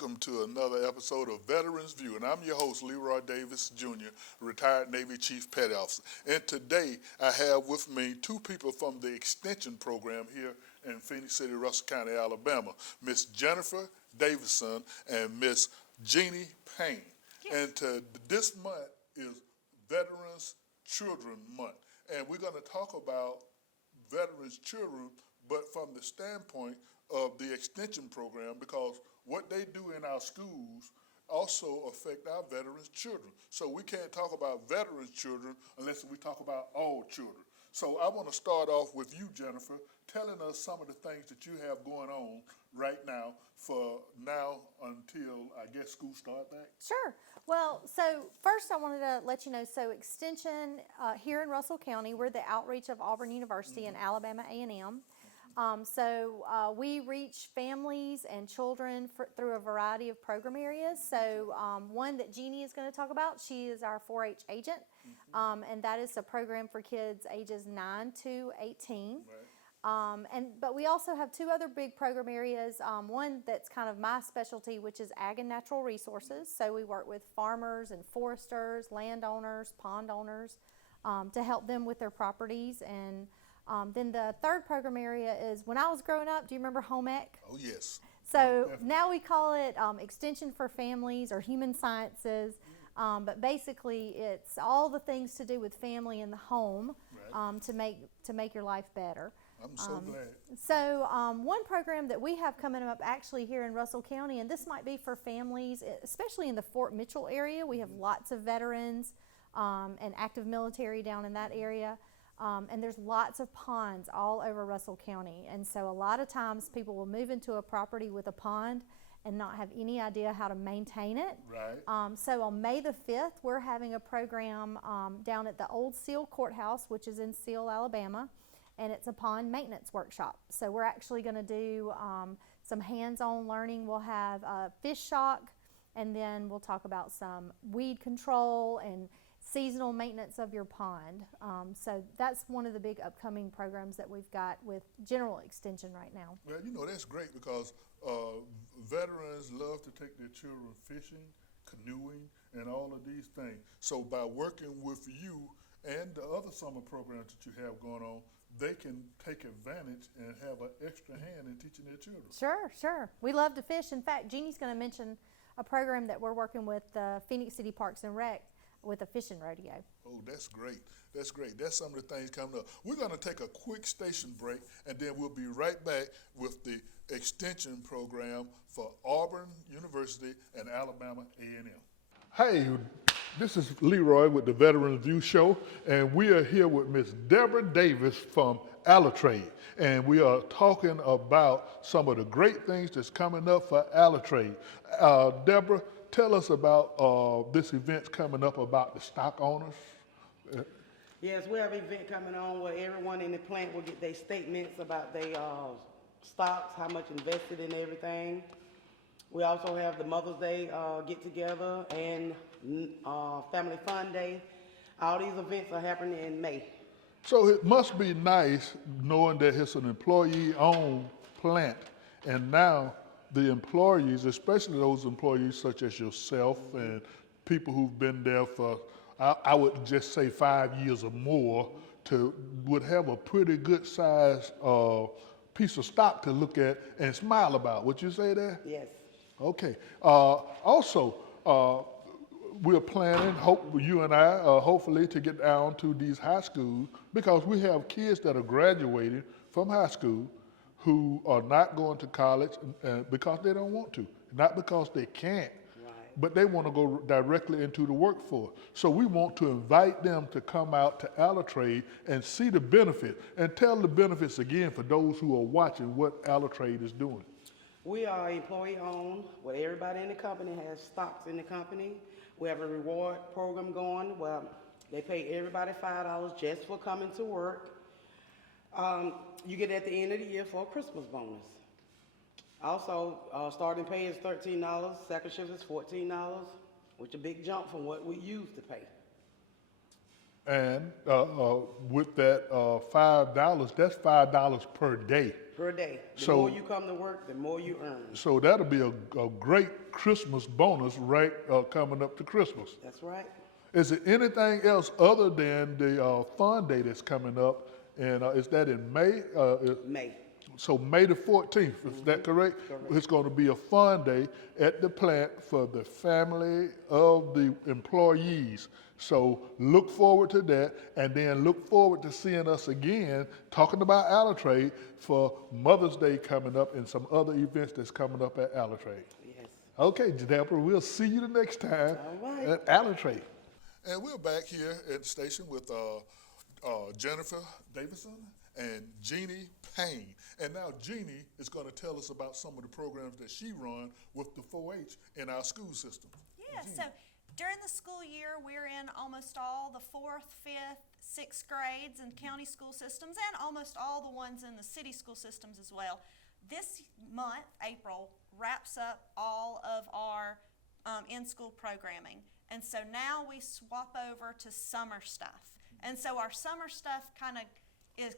welcome to another episode of Veterans View, and I'm your host, Leroy Davis Jr., retired Navy Chief Petty Officer. And today I have with me two people from the Extension Program here in Phoenix City, Russell County, Alabama, Miss Jennifer Davison and Miss Jeannie Payne. Yes. And this month is Veterans Children Month, and we're going to talk about veterans children, but from the standpoint of the extension program, because what they do in our schools also affect our veterans children. So we can't talk about veterans children unless we talk about all children. So I want to start off with you, Jennifer, telling us some of the things that you have going on right now for now until, I guess, school start back. Sure. Well, so first I wanted to let you know, so Extension here in Russell County, we're the outreach of Auburn University and Alabama A&M. We reach families and children through a variety of program areas. So one that Jeannie is going to talk about, she is our 4-H agent, and that is a program for kids ages 9 to 18. Right. But we also have two other big program areas. One that's kind of my specialty, which is ag and natural resources. So we work with farmers and foresters, landowners, pond owners, to help them with their properties. And then the third program area is, when I was growing up, do you remember home ec? Oh, yes. So now we call it Extension for Families or Human Sciences. But basically, it's all the things to do with family in the home, right, to make your life better. I'm so glad. So one program that we have coming up actually here in Russell County, and this might be for families, especially in the Fort Mitchell area. We have lots of veterans and active military down in that area. And there's lots of ponds all over Russell County. And so a lot of times people will move into a property with a pond and not have any idea how to maintain it. Right. So on May the 5th, we're having a program down at the Old Seal Courthouse, which is in Seal, Alabama. And it's a pond maintenance workshop. So we're actually going to do some hands-on learning. We'll have fish shock, and then we'll talk about some weed control and seasonal maintenance of your pond. So that's one of the big upcoming programs that we've got with General Extension right now. Well, you know, that's great because veterans love to take their children fishing, canoeing, and all of these things. So by working with you and the other summer programs that you have going on, they can take advantage and have an extra hand in teaching their children. Sure. We love to fish. In fact, Jeannie's going to mention a program that we're working with Phoenix City Parks and Rec with a fishing rodeo. Oh, that's great. That's some of the things coming up. We're going to take a quick station break, and then we'll be right back with the extension program for Auburn University and Alabama A&M. Hey, this is Leroy with the Veterans View Show, and we are here with Miss Deborah Davis from Alatrade, and we are talking about some of the great things that's coming up for Alatrade. Deborah, tell us about this event coming up about the stock owners. Yes, we have an event coming on where everyone in the plant will get their statements about their stocks, how much invested in everything. We also have the Mother's Day get together and Family Fun Day. All these events are happening in May. So it must be nice knowing that it's an employee-owned plant, and now the employees, especially those employees such as yourself and people who've been there for, I would just say 5 years or more, would have a pretty good size piece of stock to look at and smile about. Would you say that? Yes. Okay. Also, we're planning, you and I, hopefully to get down to these high schools, because we have kids that are graduating from high school who are not going to college because they don't want to, not because they can't, right, but they want to go directly into the workforce. So we want to invite them to come out to Alatrade and see the benefit, and tell the benefits again for those who are watching what Alatrade is doing. We are employee-owned, where everybody in the company has stocks in the company. We have a reward program going where they pay everybody $5 just for coming to work. You get at the end of the year for a Christmas bonus. Also, starting pay is $13, second shift is $14, which is a big jump from what we used to pay. And with that $5, that's $5 per day. Per day. The So- more you come to work, the more you earn. So that'll be a great Christmas bonus right coming up to Christmas. That's right. Is there anything else other than the fun day that's coming up? And is that in May? May. So May the 14th, is that correct? Correct. It's going to be a fun day at the plant for the family of the employees. So look forward to that, and then look forward to seeing us again talking about Alatrade for Mother's Day coming up and some other events that's coming up at Alatrade. Yes. Okay, Deborah, we'll see you the next time All right. at Alatrade. And we're back here at the station with Jennifer Davidson and Jeannie Payne. And now Jeannie is going to tell us about some of the programs that she runs with the 4-H in our school system. Yeah, so during the school year, we're in almost all the 4th, 5th, 6th grades in county school systems and almost all the ones in the city school systems as well. This month, April, wraps up all of our in-school programming. And so now we swap over to summer stuff. And so our summer stuff kind of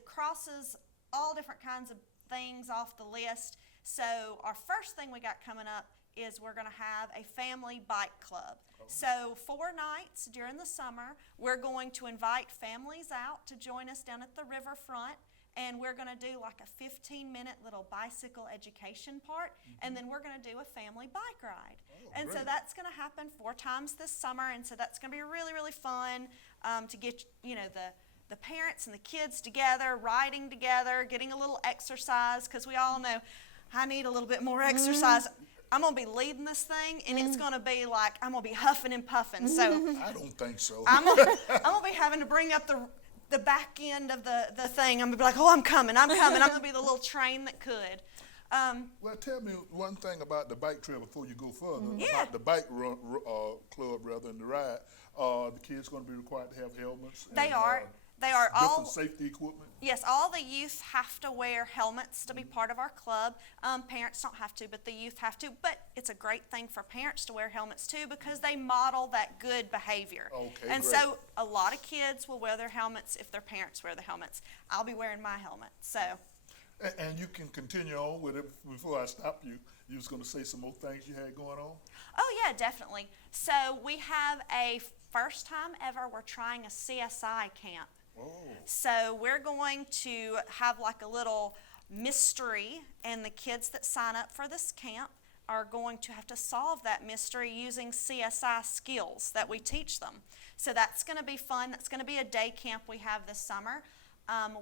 crosses all different kinds of things off the list. So our first thing we got coming up is we're going to have a family bike club. So 4 nights during the summer, we're going to invite families out to join us down at the riverfront. And we're going to do like a 15-minute little bicycle education part, and then we're going to do a family bike ride. And so that's going to happen 4 times this summer, and so that's going to be really, really fun to get, you know, the parents and the kids together, riding together, getting a little exercise, because we all know I need a little bit more exercise. I'm going to be leading this thing, and it's going to be like I'm going to be huffing and puffing. So I don't think so. I'm going to be having to bring up the back end of the thing. I'm going to be like, oh, I'm coming. I'm going to be the little train that could. Well, tell me one thing about the bike trail before you go further. Yeah. About the bike club rather than the ride. The kids going to be required to have helmets. They and, are. They are different all. safety equipment. Yes, all the youth have to wear helmets to be part of our club. Parents don't have to, but the youth have to. But it's a great thing for parents to wear helmets too, because they model that good behavior. Okay, and great. so a lot of kids will wear their helmets if their parents wear the helmets. I'll be wearing my helmet. So And you can continue on with it. Before I stop you, you was going to say some more things you had going on? oh yeah, definitely. So we have a first time ever, we're trying a CSI camp. Oh. So we're going to have like a little mystery, and the kids that sign up for this camp are going to have to solve that mystery using CSI skills that we teach them. So that's going to be fun. That's going to be a day camp we have this summer.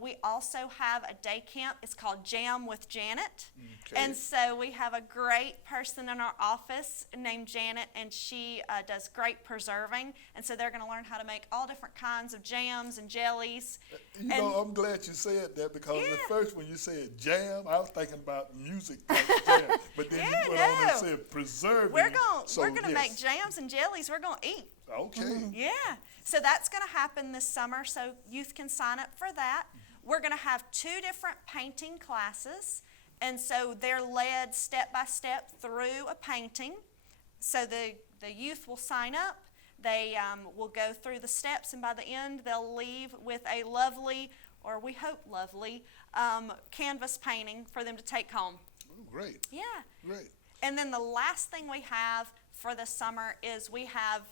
We also have a day camp. It's called Jam with Janet. Okay. And so we have a great person in our office named Janet, and she does great preserving. And so they're going to learn how to make all different kinds of jams and jellies. You know, I'm glad you said that, because Yeah. at first when you said jam, I was thinking about music type jam. But then Yeah, you went on and no. said preserving. We're going So, we're going to yes. make jams and jellies we're going to eat. Okay. Yeah. So that's going to happen this summer, so youth can sign up for that. We're going to have 2 different painting classes, and so they're led step by step through a painting. So the youth will sign up, they will go through the steps, and by the end they'll leave with a lovely, or we hope lovely, canvas painting for them to take home. Oh, great. Yeah. Great. And then the last thing we have for the summer is we have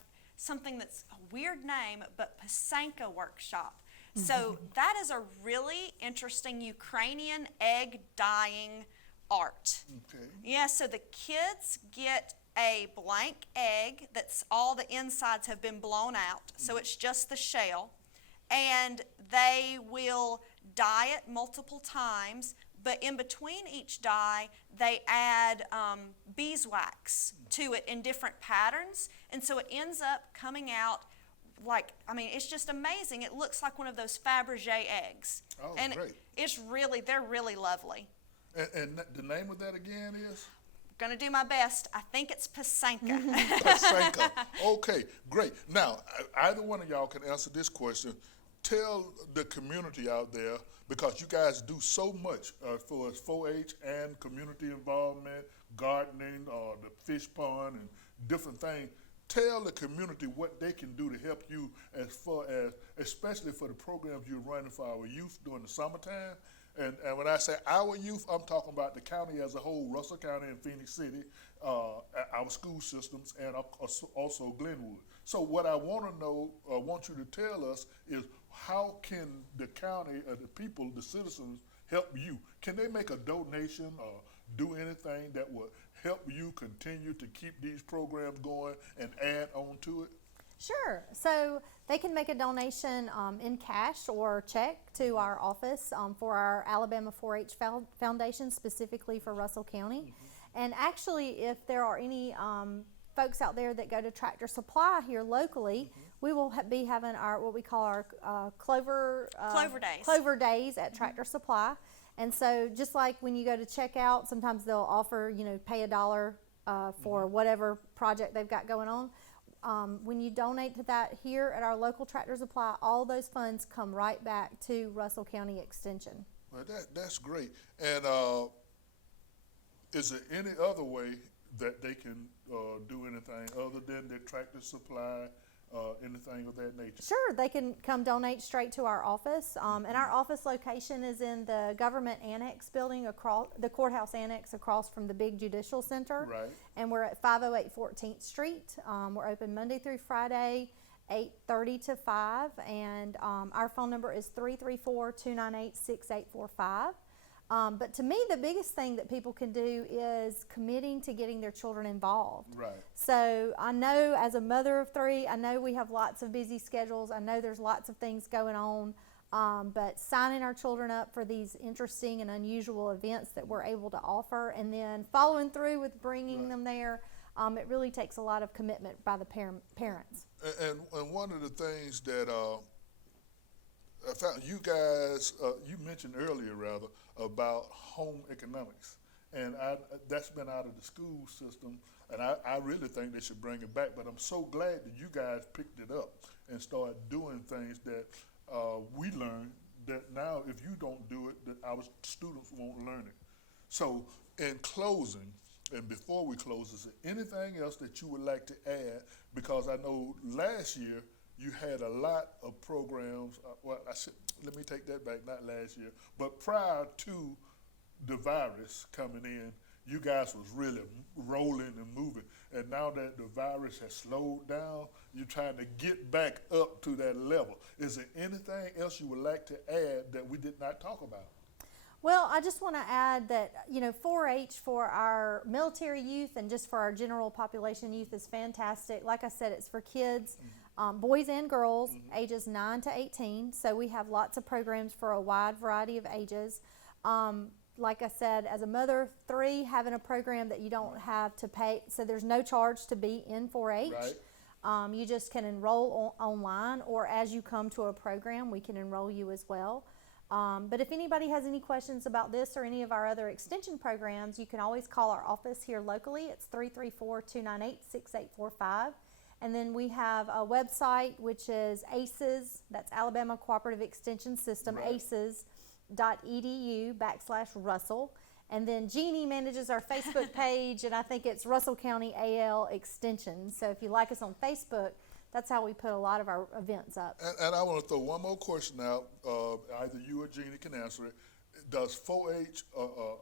something that's a weird name, but Pasanka Workshop. So that is a really interesting Ukrainian egg dyeing art. Okay. Yeah, so the kids get a blank egg that's all the insides have been blown out, so it's just the shell, and they will dye it multiple times, but in between each dye, they add beeswax to it in different patterns, and so it ends up coming out like, I mean, it's just amazing. It looks like one of those Fabergé eggs. Oh, and great. They're really lovely. And the name of that again is? Gonna do my best. I think it's Pasanka. Pasanka. Okay, great. Now, either one of y'all can answer this question. Tell the community out there, because you guys do so much for 4-H and community involvement, gardening, the fish pond, and different things. tell the community what they can do to help you as far as, especially for the programs you're running for our youth during the summertime. And when I say our youth, I'm talking about the county as a whole, Russell County and Phoenix City, our school systems, and also Glenwood. So what I want to know, want you to tell us is how can the county, the people, the citizens help you? Can they make a donation or do anything that would help you continue to keep these programs going and add on to it? Sure. So they can make a donation in cash or check to our office for our Alabama 4-H Foundation, specifically for Russell County. And actually, if there are any folks out there that go to Tractor Supply here locally, we will be having our what we call our Clover Days at Tractor Supply. And so just like when you go to checkout, sometimes they'll offer, pay $1 for whatever project they've got going on. When you donate to that here at our local Tractor Supply, all those funds come right back to Russell County Extension. Well, that's great. And is there any other way that they can do anything other than the Tractor Supply, anything of that nature? Sure, they can come donate straight to our office. And our office location is in the government annex building across the courthouse annex across from the big judicial center. Right. And we're at 508 14th Street. We're open Monday through Friday, 8:30 to 5. And our phone number is 334-298-6845. But to me, the biggest thing that people can do is committing to getting their children involved. Right. So I know as a mother of 3, I know we have lots of busy schedules. I know there's lots of things going on. But signing our children up for these interesting and unusual events that we're able to offer, and then following through with bringing them there, it really takes a lot of commitment by the parents. And one of the things that I found you guys, you mentioned earlier rather, about home economics. And that's been out of the school system, and I really think they should bring it back. But I'm so glad that you guys picked it up and started doing things that we learned that now if you don't do it, that our students won't learn it. So in closing, and before we close, is there anything else that you would like to add? Because I know last year you had a lot of programs. Let me take that back, not last year, but prior to the virus coming in, you guys was really rolling and moving. And now that the virus has slowed down, you're trying to get back up to that level. Is there anything else you would like to add that we did not talk about? Well, I just want to add that, 4-H for our military youth and just for our general population youth is fantastic. Like I said, it's for kids, boys and girls, ages 9 to 18. So we have lots of programs for a wide variety of ages. Like I said, as a mother of 3, having a program that you don't have to pay, so there's no charge to be in 4-H. Right. You just can enroll online, or as you come to a program, we can enroll you as well. But if anybody has any questions about this or any of our other extension programs, you can always call our office here locally. It's 334-298-6845. And then we have a website, which is ACES, that's Alabama Cooperative Extension System, Right. aces.edu/Russell. And then Jeannie manages our Facebook page, and I think it's Russell County AL Extension. So if you like us on Facebook, that's how we put a lot of our events up. And I want to throw one more question out. Either you or Jeannie can answer it. Does 4-H,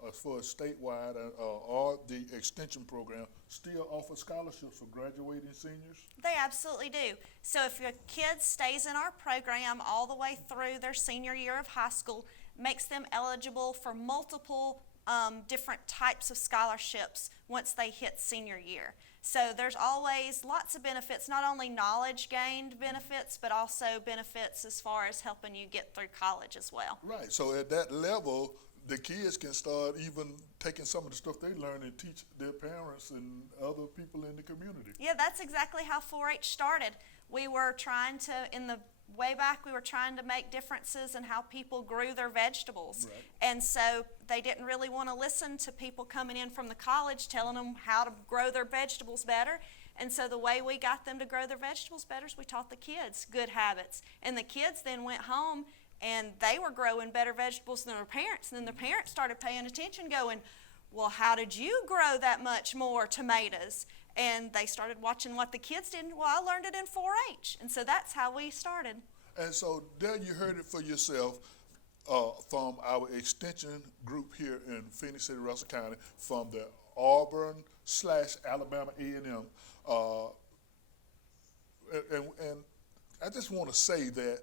as far as statewide or the extension program, still offer scholarships for graduating seniors? They absolutely do. So if your kid stays in our program all the way through their senior year of high school, makes them eligible for multiple different types of scholarships once they hit senior year. So there's always lots of benefits, not only knowledge gained benefits, but also benefits as far as helping you get through college as well. Right. So at that level, the kids can start even taking some of the stuff they learn and teach their parents and other people in the community. Yeah, that's exactly how 4-H started. We were trying to, way back, we were trying to make differences in how people grew their vegetables. Right. And so they didn't really want to listen to people coming in from the college telling them how to grow their vegetables better. And so the way we got them to grow their vegetables better is we taught the kids good habits. And the kids then went home and they were growing better vegetables than their parents. And then their parents started paying attention, going, well, how did you grow that much more tomatoes? And they started watching what the kids did. Well, I learned it in 4-H. And so that's how we started. And so there you heard it for yourself from our extension group here in Phoenix City, Russell County, from the Auburn/Alabama A&M. And I just want to say that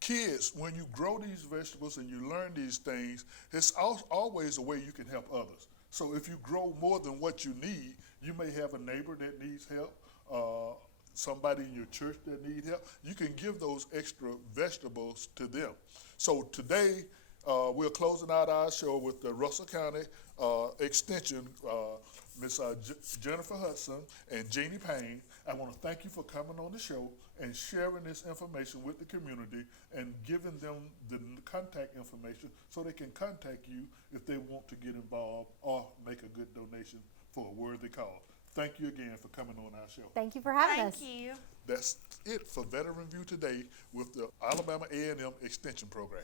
kids, when you grow these vegetables and you learn these things, it's always a way you can help others. So if you grow more than what you need, you may have a neighbor that needs help, somebody in your church that needs help. You can give those extra vegetables to them. So today, we're closing out our show with the Russell County Extension, Miss Jennifer Hudson and Jeannie Payne. I want to thank you for coming on the show and sharing this information with the community and giving them the contact information so they can contact you if they want to get involved or make a good donation for a worthy cause. Thank you again for coming on our show. Thank you for having us. Thank you. That's it for Veteran View today with the Alabama A&M Extension Program.